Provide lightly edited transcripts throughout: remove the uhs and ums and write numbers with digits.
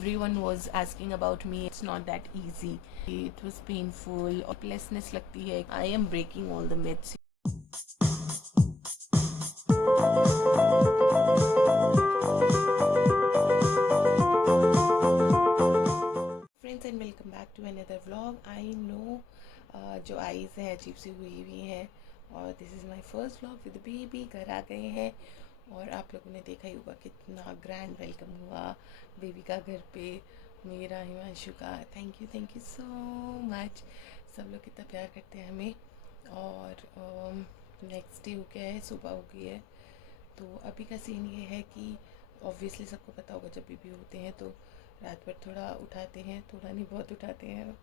Everyone was asking about me. It's not that easy. It was painful. Hopelessness लगती है. I am breaking all the myths. Friends and welcome back to another vlog. I know जो eyes है अजीब सी हुई हुई है और this is my first vlog with baby. घर आ गए हैं और आप लोगों ने देखा ही होगा कितना ग्रैंड वेलकम हुआ बेबी का घर पे. मेरा हिमांशु का थैंक यू सो मच. सब लोग कितना प्यार करते हैं हमें. और नेक्स्ट डे हो गया है, सुबह हो गई है. तो अभी का सीन ये है कि ऑब्वियसली सबको पता होगा जब बेबी होते हैं तो रात भर थोड़ा उठाते हैं, थोड़ा नहीं बहुत उठाते हैं.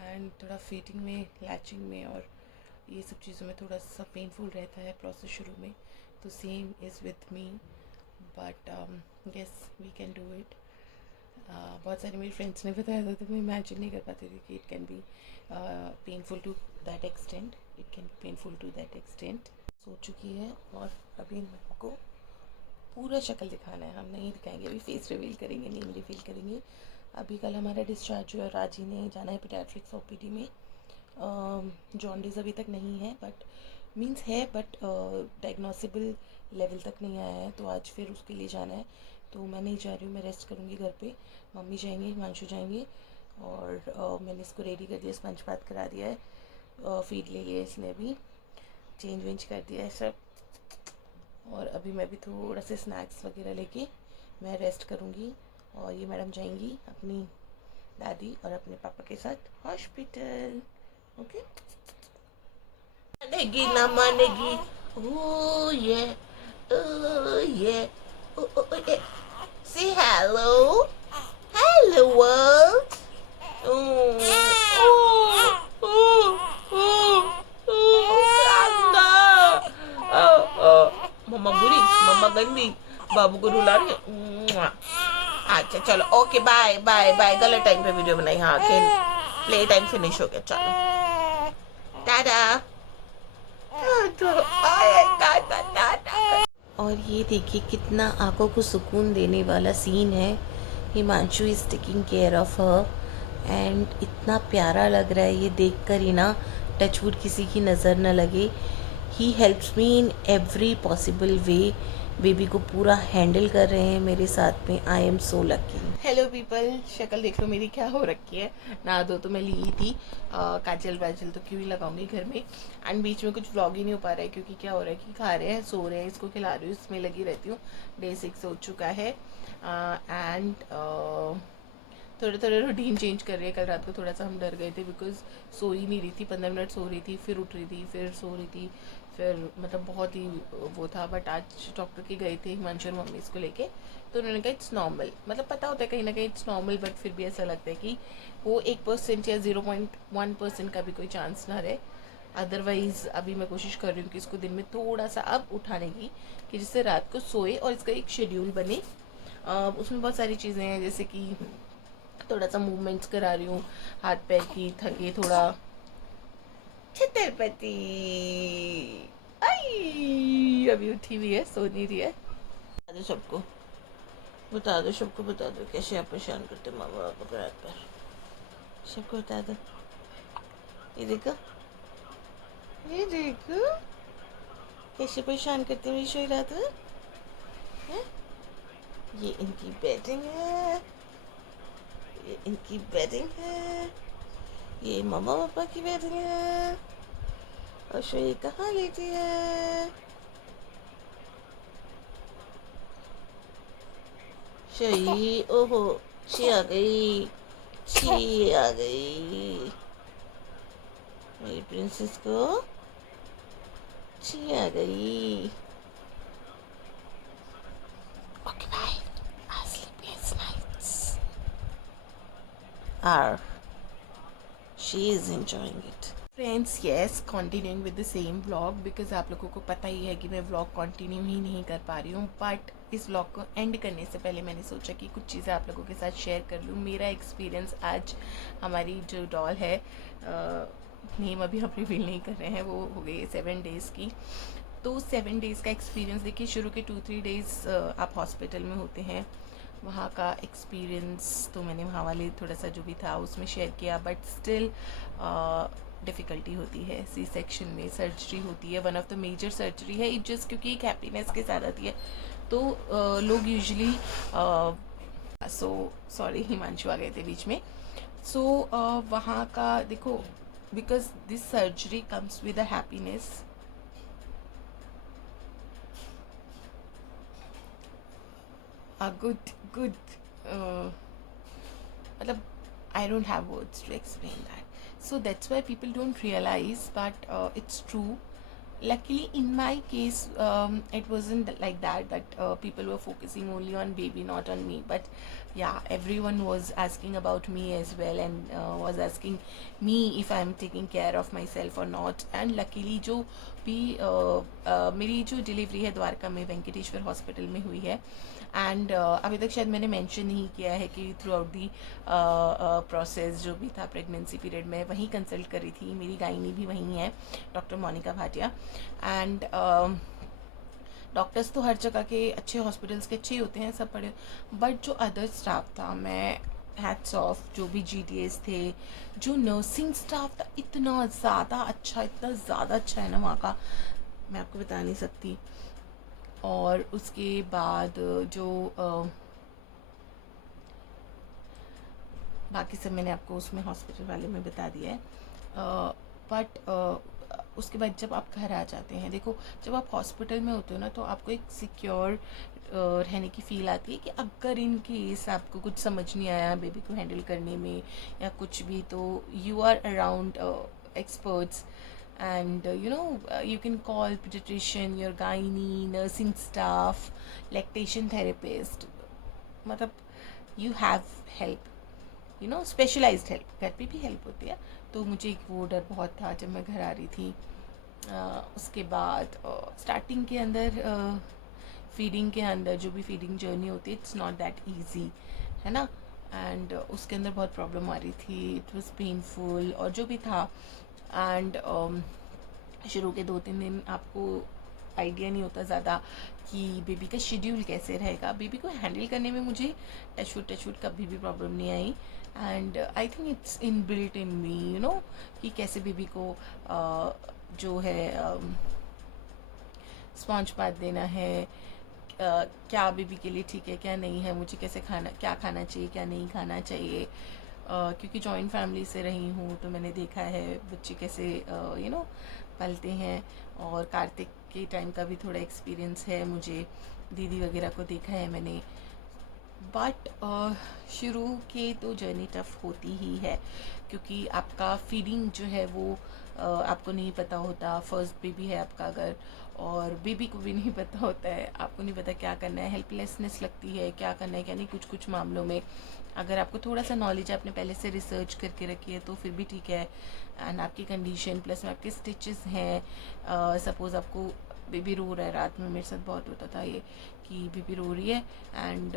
एंड थोड़ा फीडिंग में, लैचिंग में और ये सब चीज़ों में थोड़ा सा पेनफुल रहता है प्रोसेस शुरू में. तो same is with me but yes we can do it. बहुत सारे मेरी फ्रेंड्स ने बताया था तो मैं इमेजिन नहीं कर पाती थी कि it can be painful to that extent. It can be painful to that extent. सो चुकी है और अभी आपको पूरा शक्ल दिखाना है. हम नहीं दिखाएंगे अभी, फेस रिवील करेंगे, नेम रिवील करेंगे. अभी कल हमारा डिस्चार्ज हुआ. राजी ने जाना है पीडियाट्रिक्स ओपीडी में. जॉन्डिस अभी तक नहीं है बट मींस है बट डायग्नोसिबल लेवल तक नहीं आया है. तो आज फिर उसके लिए जाना है. तो मैं नहीं जा रही हूँ, मैं रेस्ट करूँगी घर पे. मम्मी जाएंगे, हिमांशु जाएंगे और मैंने इसको रेडी कर दिया, स्पंज बाथ करा दिया है. फीड ले लिया इसने, अभी चेंज वेंज कर दिया है सब. और अभी मैं भी थोड़ा से स्नैक्स वगैरह लेके मैं रेस्ट करूँगी. और ये मैडम जाएंगी अपनी दादी और अपने पापा के साथ हॉस्पिटल. ओके. मानेगी ना मानेगी. ओह ये, ओह ये, ओह ये. Say hello. Hello world. Oh, oh, oh, oh, मम्मा बुरी, मम्मा गंदी, बाबू को रुला रही है. अच्छा चलो ओके, बाय बाय बाय. गलत टाइम पे वीडियो बनाई. हाँ खेल प्ले टाइम फिनिश हो गया. चलो टाटा. और ये देखिए कितना आंखों को सुकून देने वाला सीन है. Himanshu is taking care of her and इतना प्यारा लग रहा है ये देख कर ही ना. टचवुड किसी की नज़र न लगे. He helps me in every possible way. Baby को पूरा हैंडल कर रहे हैं मेरे साथ में. I am so lucky. Hello people, शक्ल देख लो मेरी क्या हो रखी है. नहा दो तो मैं ली ही थी. काजल वाजल तो क्यों ही लगाऊंगी घर में. एंड बीच में कुछ व्लॉग ही नहीं हो पा रहा है क्योंकि क्या हो रहा है कि खा रहे हैं, सो रहे हैं, इसको खिला रही हूँ, इसमें लगी रहती हूँ. डे 6 हो चुका है. एंड थोड़े थोड़े रूटीन चेंज कर रही है. कल रात को थोड़ा सा हम डर गए थे बिकॉज सो ही नहीं रही थी. 15 मिनट सो रही थी, फिर उठ रही थी, फिर सो रही थी, फिर मतलब बहुत ही वो था. बट आज डॉक्टर के गए थे हिमांशु और मम्मी इसको लेके. तो उन्होंने कहा इट्स नॉर्मल. मतलब पता होता है कहीं ना कहीं इट्स नॉर्मल बट फिर भी ऐसा लगता है कि वो 1% या 0.1% का भी कोई चांस ना रहे. अदरवाइज़ अभी मैं कोशिश कर रही हूँ कि इसको दिन में थोड़ा सा अब उठाने की, कि जिससे रात को सोए और इसका एक शेड्यूल बने. उसमें बहुत सारी चीज़ें हैं जैसे कि थोड़ा सा मूवमेंट्स करा रही हूँ हाथ पैर की, थके थोड़ा. छतरपति आई अभी उठी हुई है, सो नहीं रही है. बता दो सबको, बता दो सबको, बता दो कैसे आप परेशान करते मामा पापा को रात पर. सबको बता दो. ये देखो, ये देखो कैसे परेशान करते मेरी सोई रात में. हैं? ये इनकी बेडिंग है, ये इनकी बेडिंग है, ये मामा पापा की बेडिंग है. और सोई कहाँ लेटी है. सोई, ओहो ची आ गई, ची आ गई मेरी प्रिंसेस को. ची आ गई. Okay bye. Sleepless nights. Are she is enjoying it. Friends yes, continuing with the same vlog because आप लोगों को पता ही है कि मैं व्लॉग कंटिन्यू ही नहीं कर पा रही हूँ. बट इस व्लॉग को एंड करने से पहले मैंने सोचा कि कुछ चीज़ें आप लोगों के साथ शेयर कर लूँ. मेरा एक्सपीरियंस आज हमारी जो डॉल है, नेम अभी हम रिवील नहीं कर रहे हैं, वो हो गई 7 डेज़ की. तो 7 डेज़ का एक्सपीरियंस देखिए. शुरू के 2-3 डेज़ आप हॉस्पिटल में होते हैं, वहाँ का एक्सपीरियंस तो मैंने वहाँ वाले थोड़ा सा जो भी था उसमें शेयर किया, बट स्टिल डिफ़िकल्टी होती है सी सेक्शन में, सर्जरी होती है, one of the major surgery है, इट जस्ट क्योंकि एक हैप्पीनेस के साथ आती है तो लोग यूजुअली सो सॉरी हिमांशु आ गए थे बीच में। सो वहाँ का देखो, because this surgery comes with a happiness, a good matlab, I don't have words to explain that. So that's why people don't realize, but it's true. Luckily in my case, it wasn't like that people were focusing only on baby, not on me, but yeah, everyone was asking about me as well, and was asking me if I'm taking care of myself or not. And luckily जो भी मेरी जो delivery है द्वारका में Venkateshwara hospital में हुई है, and अभी तक शायद मैंने मेंशन नहीं किया है कि थ्रू आउट दी प्रोसेस जो भी था प्रेगनेंसी पीरियड में वहीं कंसल्ट करी थी, मेरी गायनी भी वहीं है, doctor Monika Bhatia. And doctors तो हर जगह के अच्छे हॉस्पिटल्स के अच्छे ही होते हैं सब पढ़े, बट जो अदर स्टाफ था, मैं हैट्स ऑफ, जो भी जीटीएस थे, जो नर्सिंग स्टाफ था, इतना ज़्यादा अच्छा, इतना ज़्यादा अच्छा है ना वहाँ का, मैं आपको बता नहीं सकती। और उसके बाद जो बाकी सब मैंने आपको उसमें हॉस्पिटल वाले में बता दिया है, बट उसके बाद जब आप घर आ जाते हैं, देखो जब आप हॉस्पिटल में होते हो ना तो आपको एक सिक्योर रहने की फ़ील आती है कि अगर इन केस आपको कुछ समझ नहीं आया बेबी को हैंडल करने में या कुछ भी, तो you are around experts, and you can call pediatrician, your gynae, nursing staff, lactation therapist, मतलब you have help, specialised help, घर पे भी हेल्प होती है। तो मुझे एक वो डर बहुत था जब मैं घर आ रही थी। उसके बाद स्टार्टिंग के अंदर फीडिंग के अंदर जो भी फीडिंग जर्नी होती है, इट्स नॉट दैट ईजी, है ना, एंड उसके अंदर बहुत प्रॉब्लम आ रही थी, इट वॉज पेनफुल और जो भी था। एंड शुरू के 2-3 दिन आपको आइडिया नहीं होता ज़्यादा कि बेबी का शेड्यूल कैसे रहेगा। बेबी को हैंडल करने में मुझे टचवुड कभी भी प्रॉब्लम नहीं आई, and I think it's inbuilt in me, कि कैसे बेबी को जो है स्पॉन्ज पाथ देना है, क्या बेबी के लिए ठीक है क्या नहीं है, मुझे कैसे खाना, क्या खाना चाहिए क्या नहीं खाना चाहिए, क्योंकि जॉइंट फैमिली से रही हूँ तो मैंने देखा है बच्चे कैसे पलते हैं। और कार्तिक के टाइम का भी थोड़ा एक्सपीरियंस है मुझे, दीदी वगैरह को देखा है मैंने। बट शुरू के तो जर्नी टफ होती ही है, क्योंकि आपका फीडिंग जो है वो आपको नहीं पता होता, फर्स्ट बेबी है आपका अगर, और बेबी को भी नहीं पता होता है, आपको नहीं पता क्या करना है, हेल्पलेसनेस लगती है क्या करना है क्या नहीं। कुछ मामलों में अगर आपको थोड़ा सा नॉलेज है, आपने पहले से रिसर्च करके रखी है तो फिर भी ठीक है, एंड आपकी कंडीशन प्लस में आपके स्टिचेस हैं, सपोज़ आपको बेबी रो रहा है, रात में मेरे साथ बहुत होता था ये कि बेबी रो रही है एंड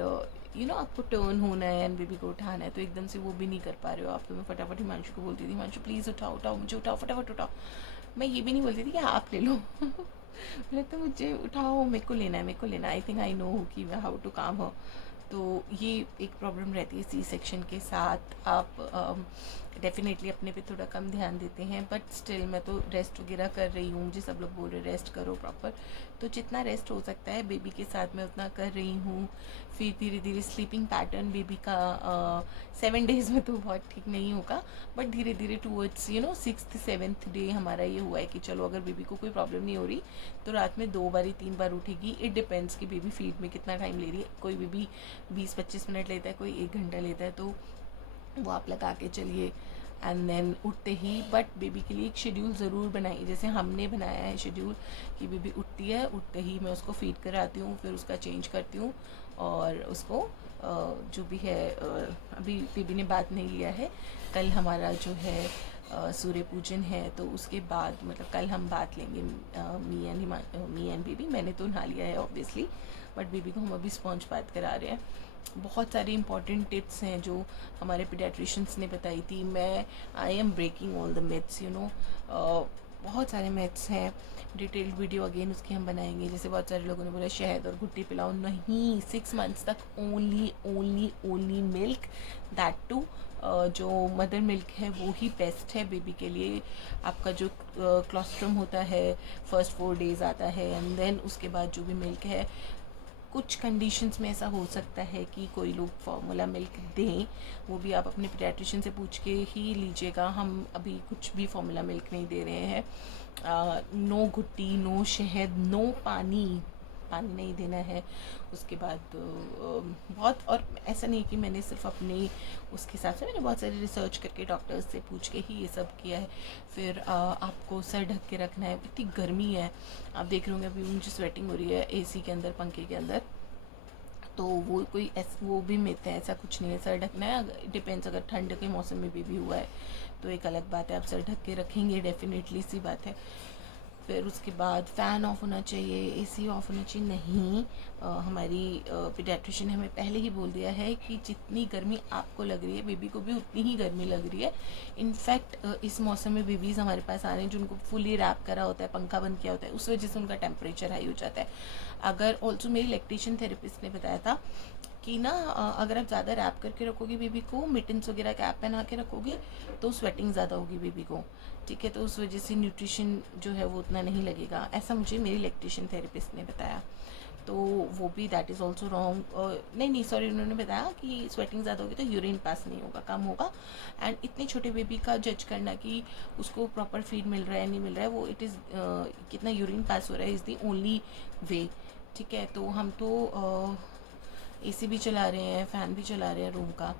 आपको टर्न होना है एंड बेबी को उठाना है, तो एकदम से वो भी नहीं कर पा रहे हो आप, तो मैं फटाफट हिमांशु को बोलती थी, हिमांशु प्लीज़ उठाओ उठाओ मुझे, उठाओ फटाफट उठाओ। मैं ये भी नहीं बोलती थी कि आप ले लो बोले तो मुझे उठाओ, मेरे को लेना है मेरे को लेना है, आई थिंक आई नो कि हाउ टू काम हो। तो ये एक प्रॉब्लम रहती है सी सेक्शन के साथ, आप डेफिनेटली अपने पे थोड़ा कम ध्यान देते हैं, बट स्टिल मैं तो रेस्ट वगैरह कर रही हूँ, मुझे सब लोग बोल रहे रेस्ट करो प्रॉपर, तो जितना रेस्ट हो सकता है बेबी के साथ मैं उतना कर रही हूँ। फिर धीरे धीरे स्लीपिंग पैटर्न बेबी का 7 डेज़ में तो बहुत ठीक नहीं होगा, बट धीरे धीरे टूवर्ड्स 6th-7th डे हमारा ये हुआ है कि चलो अगर बेबी को कोई प्रॉब्लम नहीं हो रही तो रात में 2 बार 3 बार उठेगी। इट डिपेंड्स कि बेबी फीड में कितना टाइम ले रही है, कोई बेबी 20-25 मिनट लेता है, कोई 1 घंटा लेता है, तो वो आप लगा के चलिए। एंड देन उठते ही, बट बेबी के लिए एक शेड्यूल ज़रूर बनाइए, जैसे हमने बनाया है शेड्यूल कि बेबी उठती है, उठते ही मैं उसको फीड कराती हूँ, फिर उसका चेंज करती हूँ और उसको जो भी है, अभी बेबी ने बात नहीं लिया है, कल हमारा जो है सूर्य पूजन है, तो उसके बाद मतलब कल हम बात लेंगे, मी एंड बेबी। मैंने तो नहा लिया है ऑब्वियसली, बट बेबी को हम अभी स्पॉन्ज बात करा रहे हैं। बहुत सारी इंपॉर्टेंट टिप्स हैं जो हमारे पीडियाट्रिशियंस ने बताई थी। मैं I am breaking all the myths, बहुत सारे मिथ्स हैं। डिटेल्ड वीडियो अगेन उसकी हम बनाएंगे। जैसे बहुत सारे लोगों ने बोला शहद और घुट्टी पिलाओ, नहीं, 6 मंथ्स तक only only only milk, that too जो मदर मिल्क है वो ही बेस्ट है बेबी के लिए। आपका जो क्लोस्ट्रम होता है फर्स्ट 4 डेज़ आता है, एंड देन उसके बाद जो भी मिल्क है, कुछ कंडीशंस में ऐसा हो सकता है कि कोई लोग फार्मूला मिल्क दें, वो भी आप अपने पीडियाट्रिशियन से पूछ के ही लीजिएगा। हम अभी कुछ भी फार्मूला मिल्क नहीं दे रहे हैं। नो घुट्टी, नो शहद, नो पानी, पानी नहीं देना है। उसके बाद बहुत, और ऐसा नहीं कि मैंने सिर्फ अपने उसके हिसाब से, मैंने बहुत सारी रिसर्च करके डॉक्टर्स से पूछ के ही ये सब किया है। फिर आपको सर ढक के रखना है, इतनी गर्मी है, आप देख रहे होंगे अभी मुझे स्वेटिंग हो रही है एसी के अंदर, पंखे के अंदर। तो वो कोई वो भी मिथ है, ऐसा कुछ नहीं है। सर ढकना है, डिपेंड्स, अगर ठंड के मौसम में भी हुआ है तो एक अलग बात है, आप सर ढक के रखेंगे, डेफिनेटली सी बात है। फिर उसके बाद फ़ैन ऑफ होना चाहिए, एसी ऑफ होना चाहिए, नहीं। हमारी पीडियाट्रिशियन ने हमें पहले ही बोल दिया है कि जितनी गर्मी आपको लग रही है बेबी को भी उतनी ही गर्मी लग रही है। इनफैक्ट इस मौसम में बेबीज़ हमारे पास आ रहे हैं जिनको फुली रैप करा होता है, पंखा बंद किया होता है, उस वजह से उनका टेम्परेचर हाई हो जाता है। अगर ऑल्सो मेरी लैक्टेशन थेरेपिस्ट ने बताया था कि ना अगर आप ज़्यादा रैप करके रखोगे बेबी को, मिटन्स वगैरह कैप पहना के रखोगे, तो स्वेटिंग ज़्यादा होगी बेबी को, ठीक है, तो उस वजह से न्यूट्रिशन जो है वो उतना नहीं लगेगा, ऐसा मुझे मेरी लैक्टेशन थेरेपिस्ट ने बताया। तो वो भी दैट इज़ ऑल्सो रॉन्ग। नहीं सॉरी, उन्होंने बताया कि स्वेटिंग ज़्यादा होगी तो यूरिन पास नहीं होगा, कम होगा। एंड इतने छोटे बेबी का जज करना कि उसको प्रॉपर फीड मिल रहा है नहीं मिल रहा है, वो इट इज़ कितना यूरिन पास हो रहा है इज़ दी ओनली वे, ठीक है। तो हम तो एसी भी चला रहे हैं, फ़ैन भी चला रहे हैं रूम का,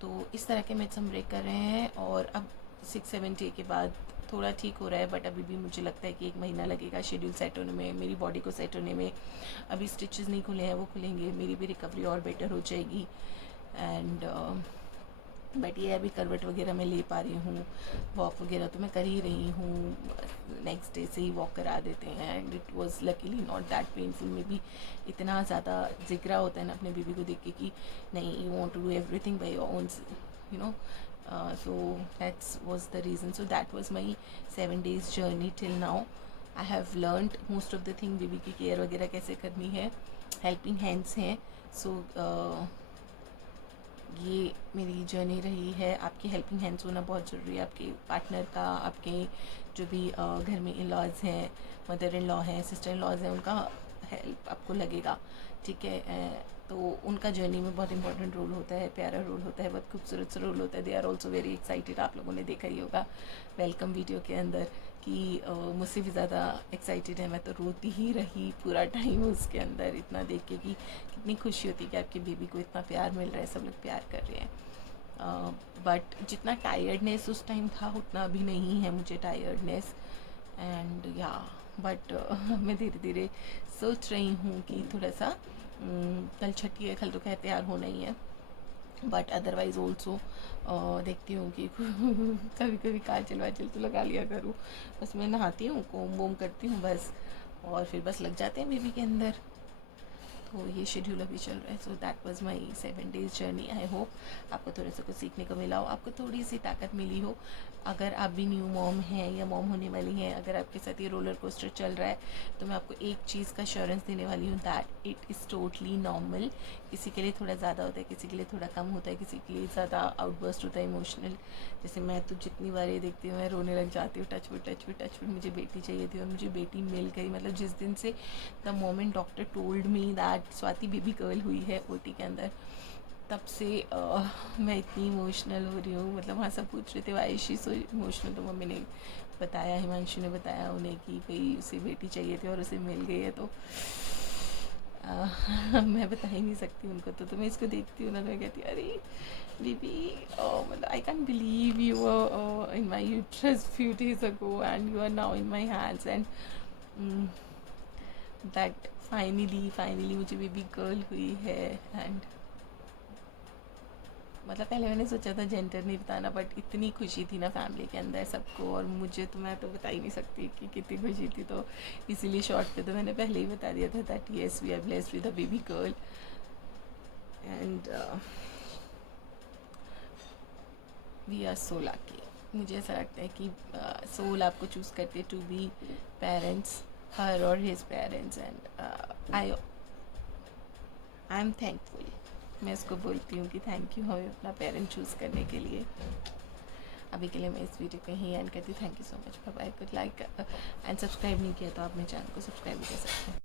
तो इस तरह के मिथ्स हम ब्रेक कर रहे हैं। और अब 6-7 डे के बाद थोड़ा ठीक हो रहा है, बट अभी भी मुझे लगता है कि 1 महीना लगेगा शेड्यूल सेट होने में, मेरी बॉडी को सेट होने में। अभी स्टिचेस नहीं खुले हैं, वो खुलेंगे, मेरी भी रिकवरी और बेटर हो जाएगी। एंड बट ये अभी करवट वगैरह मैं ले पा रही हूँ, वॉक वगैरह तो मैं कर ही रही हूँ, नेक्स्ट डे से ही वॉक करा देते हैं। And it was luckily not that painful. में भी इतना ज़्यादा जिगरा होता है ना अपने बेबी को देख के कि नहीं, you want to do everything by your own, you know. So that was the reason. So that was my 7 days journey till now. I have learned most of the thing, baby की care वगैरह कैसे करनी है, helping hands हैं। सो ये मेरी journey रही है। आपकी हेल्पिंग हैंड्स होना बहुत ज़रूरी है, आपके पार्टनर का, आपके जो भी घर में इन लॉज हैं, मदर इन लॉ हैं, सिस्टर इन लॉज हैं, उनका हेल्प आपको लगेगा, ठीक है। तो उनका जर्नी में बहुत इंपॉर्टेंट रोल होता है, प्यारा रोल होता है, बहुत खूबसूरत सा रोल होता है। They are also very excited. आप लोगों ने देखा ही होगा वेलकम वीडियो के अंदर कि मुझसे भी ज़्यादा एक्साइटेड है। मैं तो रोती ही रही पूरा टाइम उसके अंदर, इतना देख के कि कितनी खुशी होती है कि आपके बेबी को इतना प्यार मिल रहा है, सब लोग प्यार कर रहे हैं। बट जितना टायर्डनेस उस टाइम था उतना अभी नहीं है मुझे टायर्डनेस। एंड या बट मैं धीरे धीरे सोच रही हूँ कि थोड़ा सा कल छठी है, कल तो खैर तैयार होना ही है, बट अदरवाइज़ ऑल्सो देखती हूँ कि कभी कभी काजल वाजल तो लगा लिया करूँ। बस मैं नहाती हूँ, कोम वोम करती हूँ बस, और फिर बस लग जाते हैं बेबी के अंदर। तो ये शेड्यूल अभी चल रहा है। So that was my 7 days journey. I hope आपको थोड़ा सा कुछ सीखने को मिला हो, आपको थोड़ी सी ताकत मिली हो। अगर आप भी न्यू मॉम हैं या मॉम होने वाली हैं, अगर आपके साथ ये रोलर कोस्टर चल रहा है, तो मैं आपको एक चीज़ का एश्योरेंस देने वाली हूँ, that it is totally normal. किसी के लिए थोड़ा ज़्यादा होता है, किसी के लिए थोड़ा कम होता है, किसी के लिए ज़्यादा आउटबर्स्ट होता है इमोशनल। जैसे मैं तो जितनी बार ये देखती हूँ मैं रोने लग जाती हूँ। टच वुड मुझे बेटी चाहिए थी और मुझे बेटी मिल गई। मतलब जिस दिन से the moment doctor told me that Swati baby girl हुई है ओटी के अंदर, तब से मैं इतनी इमोशनल हो रही हूँ। मतलब वहाँ सब पूछ रहे थे वाई शी सो इमोशनल, तो मम्मी ने बताया, हिमांशु ने बताया उन्हें कि भाई उसे बेटी चाहिए थी और उसे मिल गई है। तो मैं बता ही नहीं सकती उनको। तो मैं इसको देखती हूँ ना, तो मैं कहती अरे बेबी, मतलब I can believe you in my uterus few days ago and you are now in my hands. And that finally मुझे बेबी गर्ल हुई है। एंड मतलब पहले मैंने सोचा था जेंडर नहीं बताना, बट इतनी खुशी थी ना फैमिली के अंदर सबको, और मुझे तो मैं तो बता ही नहीं सकती कि कितनी खुशी थी। तो इसीलिए शॉर्ट पे तो मैंने पहले ही बता दिया था that yes we are blessed with a baby girl. And we are so lucky. मुझे ऐसा लगता है कि सोल आपको चूज़ करती है टू बी पेरेंट्स, हर और his parents, and I am thankful. मैं इसको बोलती हूँ कि थैंक यू हमें अपना पेरेंट चूज़ करने के लिए। अभी के लिए मैं इस वीडियो को यहीं एंड करती हूँ। Thank you so much, bye bye, good like and subscribe नहीं किया तो आप मेरे चैनल को सब्सक्राइब भी कर सकते हैं।